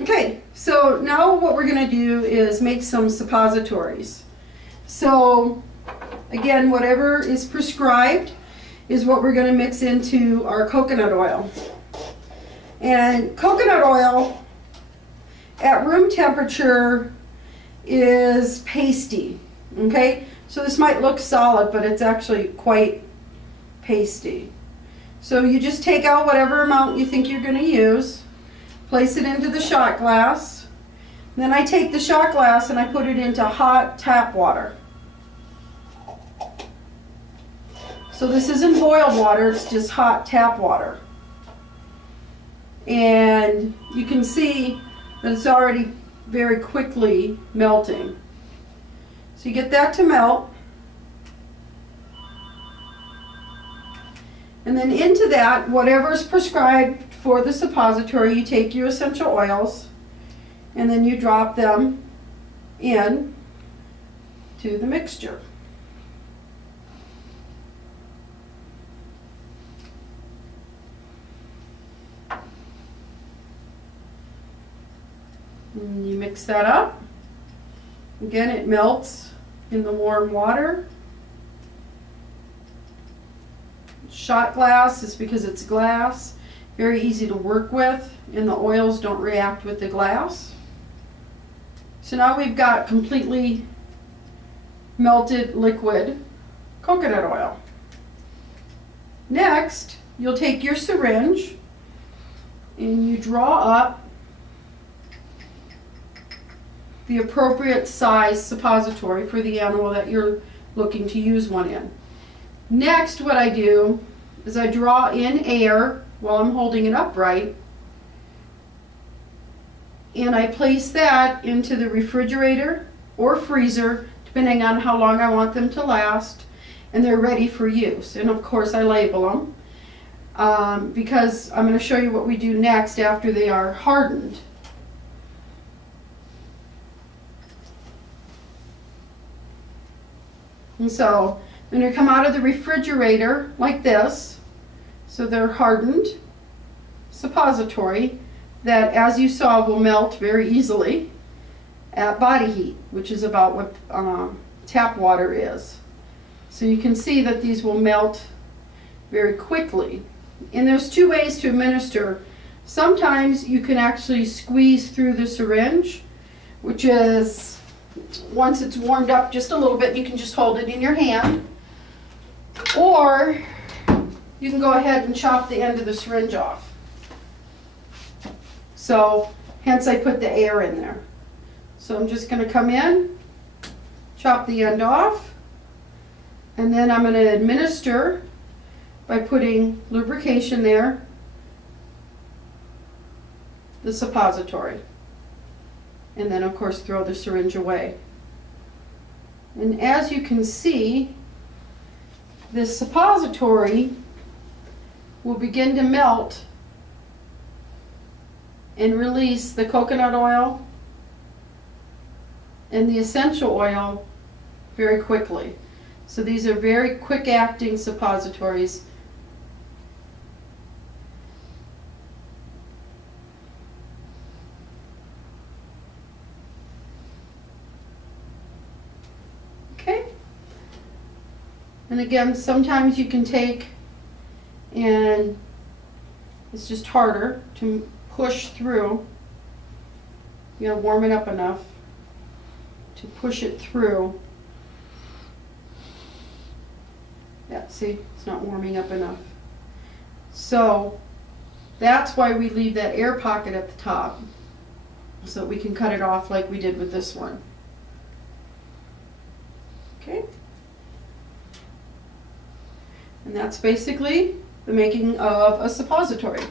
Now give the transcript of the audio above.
Okay, so now what we're going to do is make some suppositories. So again, whatever is prescribed is what we're going to mix into our coconut oil. And coconut oil at room temperature is pasty. Okay, so this might look solid, but it's actually quite pasty. So you just take out whatever amount you think you're going to use, place it into the shot glass. Then I take the shot glass and I put it into hot tap water. So this isn't boiled water, it's just hot tap water. And you can see that it's already very quickly melting. So you get that to melt. And then into that, whatever is prescribed for the suppository, you take your essential oils and then you drop them in to the mixture. And you mix that up. Again, it melts in the warm water. Shot glass is because it's glass, very easy to work with, and the oils don't react with the glass. So now we've got completely melted liquid coconut oil. Next, you'll take your syringe and you draw up the appropriate size suppository for the animal that you're looking to use one in. Next, what I do is I draw in air while I'm holding it upright, and I place that into the refrigerator or freezer, depending on how long I want them to last, and they're ready for use. And of course I label them because I'm going to show you what we do next after they are hardened. And so then they come out of the refrigerator like this. So they're hardened suppository that, as you saw, will melt very easily at body heat, which is about what tap water is. So you can see that these will melt very quickly. And there's two ways to administer. Sometimes you can actually squeeze through the syringe, which is, once it's warmed up just a little bit, you can just hold it in your hand. Or you can go ahead and chop the end of the syringe off. So hence I put the air in there. So I'm just going to come in, chop the end off, and then I'm going to administer by putting lubrication there, the suppository. And then of course throw the syringe away. And as you can see, this suppository will begin to melt and release the coconut oil and the essential oil very quickly. So these are very quick acting suppositories. Okay. And again, sometimes you can take, and it's just harder to push through. You gotta warm it up enough to push it through. Yeah, see, it's not warming up enough. So that's why we leave that air pocket at the top, so that we can cut it off like we did with this one. Okay. And that's basically the making of a suppository.